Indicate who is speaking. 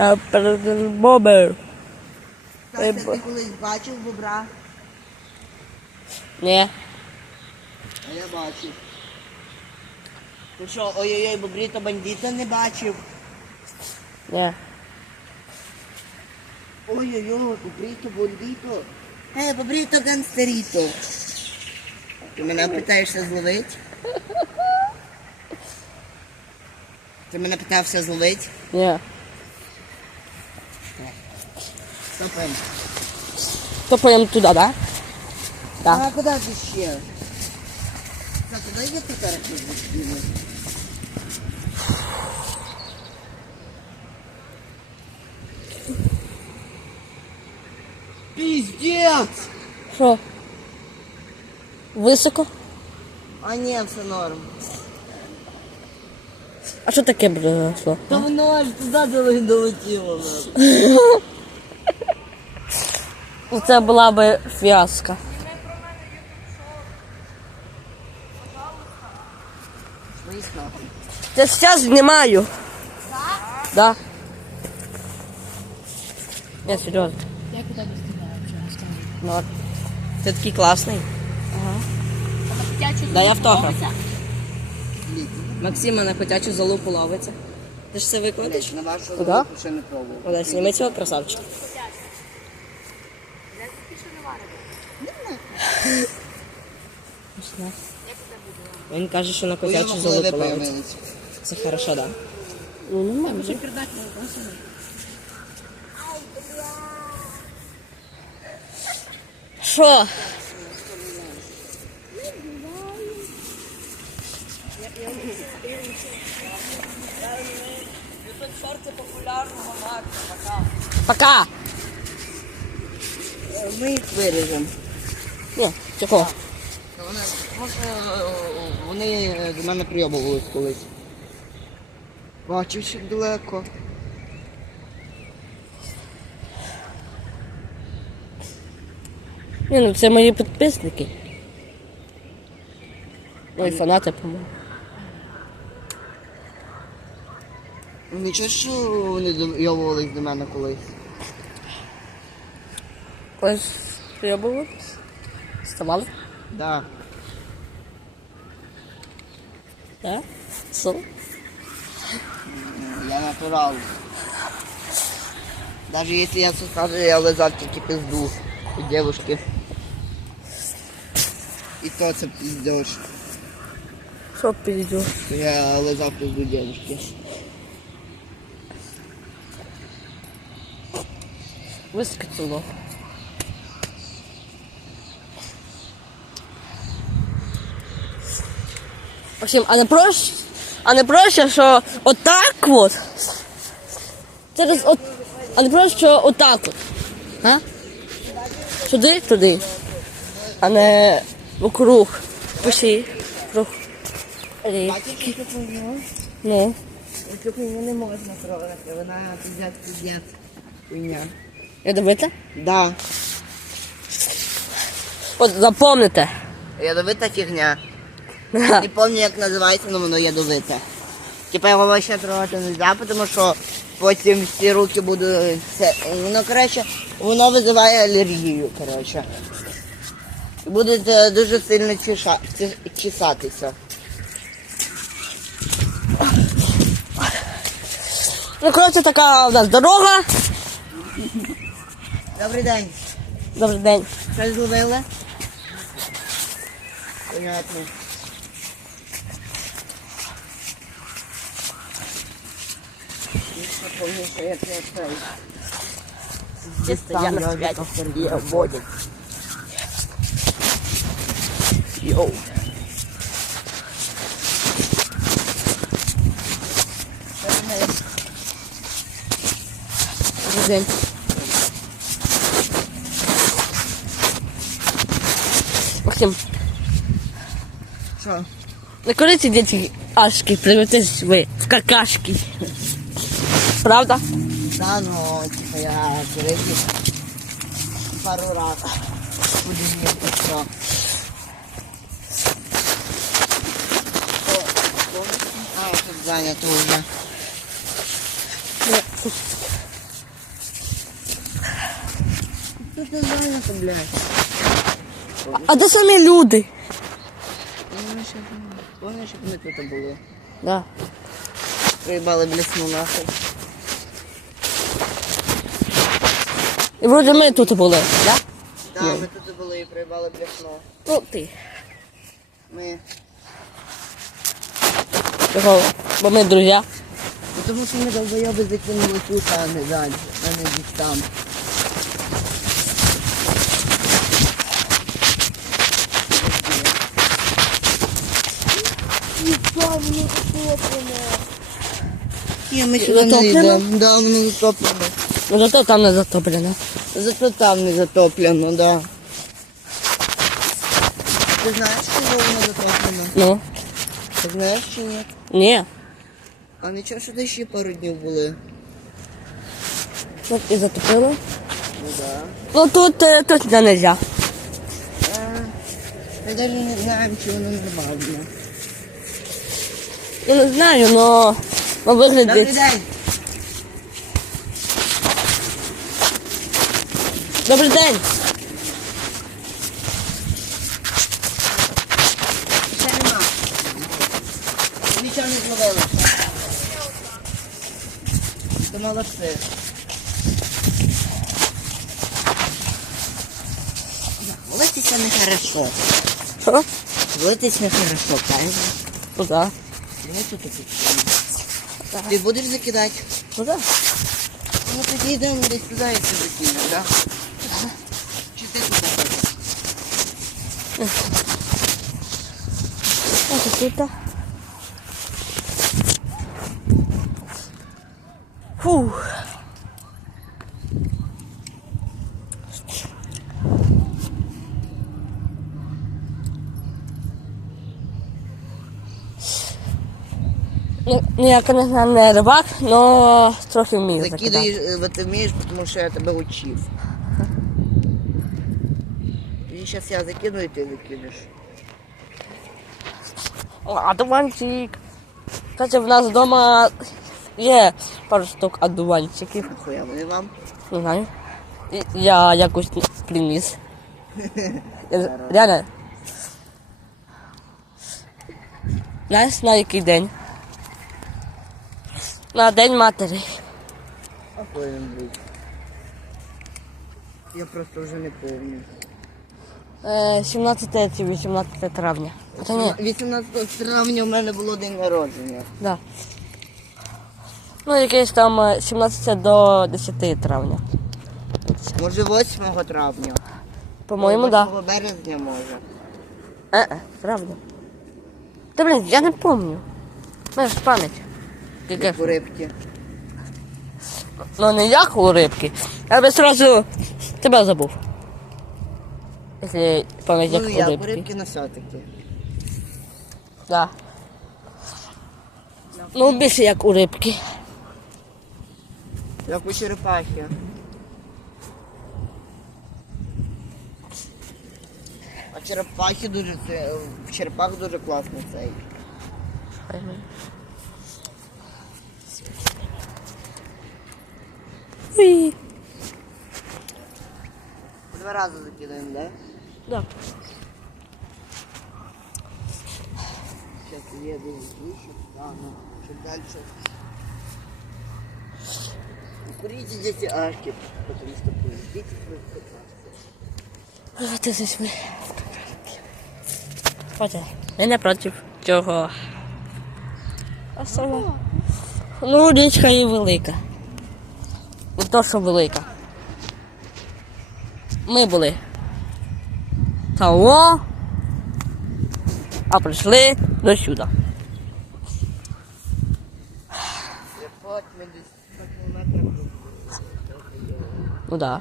Speaker 1: Е, Бобер.
Speaker 2: Катя, ти колись бачив бобра?
Speaker 1: Ні.
Speaker 2: А я бачив. Ти що, ой-ой-ой, бобріто бандіта не бачив?
Speaker 1: Ні.
Speaker 2: Ой-ой-ой, бобріто бандіто. Е, бобріто гангстеріто. Ти мене питаєшся зловити? Ти мене питався зловити?
Speaker 1: Ні.
Speaker 2: Стопим.
Speaker 1: То поїм туди, так? Да?
Speaker 2: А куди ти ще? Так, я тепер не Пиздец!
Speaker 1: Що? Високо?
Speaker 2: А ні, все норм.
Speaker 1: А що таке произошло?
Speaker 2: Та воно аж туди дали- долетіло.
Speaker 1: Це була би фіаско. Я зараз знімаю. Так? Да. Я серйозно.
Speaker 3: Я куди не знімаю,
Speaker 1: Ну, от. Ти такий класний.
Speaker 3: Дитячу
Speaker 1: Дай автограф. Максима на котячу залупу ловиться. Ти ж це викладеш?
Speaker 2: На вашу руку ще не пробував.
Speaker 1: Олесь, зніми цього красавчика. Він каже, що на
Speaker 2: ви
Speaker 1: ловиться.
Speaker 2: появились.
Speaker 1: Це хорошо, так? Да? Ну, нормально.
Speaker 3: Вже передати мою посуду.
Speaker 1: Що? Пока.
Speaker 2: Ми їх виріжемо.
Speaker 1: Ні, чого?
Speaker 2: Вони, може, е, вони до мене прийобувались колись. Бачив, як далеко.
Speaker 1: Ні, ну це мої підписники. Мої фанати, по-моєму.
Speaker 2: Нічого, що вони дойовувались до мене колись.
Speaker 1: Ось прийобували. Ставали?
Speaker 2: Да.
Speaker 1: Так? Що?
Speaker 2: Я натурал. Даже если я скажу, я лизав тільки пизду у девушки. І то це пиздеж.
Speaker 1: Що підійду?
Speaker 2: що Я лизав пизду девушки.
Speaker 1: Вискочило. В а не проще, а не проще, що отак от. Через от, а не проще, що отак от. А? Туди, туди. А не вокруг. Пиши. Круг.
Speaker 2: Хуйню?
Speaker 1: Ну.
Speaker 2: Хуйню не можна трогати, вона пиздец, пиздец. Хуйня.
Speaker 1: Ядовита?
Speaker 2: Да.
Speaker 1: От запомните.
Speaker 2: Ядовита фігня. Не пам'ятаю, як називається, але воно ядовите. Типа його вообще трогати не можна, тому що потім всі руки будуть... Це, воно, коротше, воно визиває алергію, коротше. І Будуть е, дуже сильно чеша, чесатися.
Speaker 1: Ну, коротше, така у нас дорога.
Speaker 2: Добрий день.
Speaker 1: Добрий день.
Speaker 2: Щось зловили? Понятно. Не помню, що я це оставив.
Speaker 1: Чисто я на святі. Я в воді. Йоу. День. Максим,
Speaker 2: Що?
Speaker 1: корите дети ашки, превратитесь вы в какашки. Правда?
Speaker 2: Да, но типа я тюреки пару раз буду ехать, что А, тут занято уже. Тут не занято, блядь.
Speaker 1: А де самі люди?
Speaker 2: Вони ще, вони ще тут були.
Speaker 1: Да.
Speaker 2: Проїбали блісну нахуй.
Speaker 1: І вроде ми тут були, да?
Speaker 2: Так, ми тут були і проїбали блісну.
Speaker 1: Ну ти.
Speaker 2: Ми.
Speaker 1: Чого? Бо ми друзі.
Speaker 2: Ну, тому що ми долбойоби закинули тут, а не далі, а не десь там. Ні, ми сюди не
Speaker 1: Затоплено?
Speaker 2: йдемо. Да, воно затоплено.
Speaker 1: Ну зато там не затоплено.
Speaker 2: Зато там не затоплено, да. Ти знаєш, що воно затоплено?
Speaker 1: Ну.
Speaker 2: Ти знаєш чи ні?
Speaker 1: Ні.
Speaker 2: А нічого, що ще пару днів були?
Speaker 1: Ну і затопило.
Speaker 2: Ну да.
Speaker 1: Ну тут е, точно не можна.
Speaker 2: Ми навіть не знаємо, чи воно нормально.
Speaker 1: Я не знаю, но но
Speaker 2: Добрий
Speaker 1: виглядить.
Speaker 2: день!
Speaker 1: Добрий день.
Speaker 2: Ще нема. Нічого не зловили. То молодці. Литися не хорошо.
Speaker 1: Що?
Speaker 2: Литись не хорошо, правильно?
Speaker 1: Ну да.
Speaker 2: Ну, тут таке. Ти будеш закидати?
Speaker 1: Ну да.
Speaker 2: Ну тоді йдемо десь туди і це закинемо, так? Чи ти туди хочеш?
Speaker 1: Ось тут. Фух. Ну, ну, я, конечно, не рибак, но трохи вмію закидати.
Speaker 2: Закидаєш, е, ти вмієш, тому що я тебе учив. Зараз я закину і ти закинеш.
Speaker 1: Одуванчик. Кстати, в нас вдома є пару штук одуванчиків.
Speaker 2: Нахуя вони вам?
Speaker 1: Не знаю. І Я якось приніс. Я- Реально. Знаєш, на який день? На День матері.
Speaker 2: А повинен бути. Я просто вже не пам'ятаю.
Speaker 1: Е, 17 чи 18 травня. Це ні,
Speaker 2: 18 травня у мене було день народження.
Speaker 1: да. Ну, якийсь там е, 17 до 10 травня.
Speaker 2: Може 8 травня.
Speaker 1: По-моєму,
Speaker 2: 8
Speaker 1: так. Да.
Speaker 2: березня може.
Speaker 1: Е-е, правда. Та блін, я не помню. У мене ж пам'ять.
Speaker 2: Як у рибки.
Speaker 1: Ну не як у рибки. Я би сразу тебе забув. Якщо пам'ять як
Speaker 2: Ну
Speaker 1: у
Speaker 2: як у
Speaker 1: рибки.
Speaker 2: на все-таки.
Speaker 1: Да. Ну більше як у рибки.
Speaker 2: Як у черепахи. А черепахи дуже. В черепах дуже класний цей.
Speaker 1: Уй.
Speaker 2: Два рази закидаємо, да?
Speaker 1: Да.
Speaker 2: Сейчас еду выше, да, ну, чуть дальше. Курите дети ашки, потому что дети
Speaker 1: А, Ти здесь ми. Хоча. Я не проти цього. А сама. Ну, річка і велика. Не то, що велика. Ми були. Того. А прийшли до сюди.
Speaker 2: Ну мы десь 100 километров.
Speaker 1: Ну да.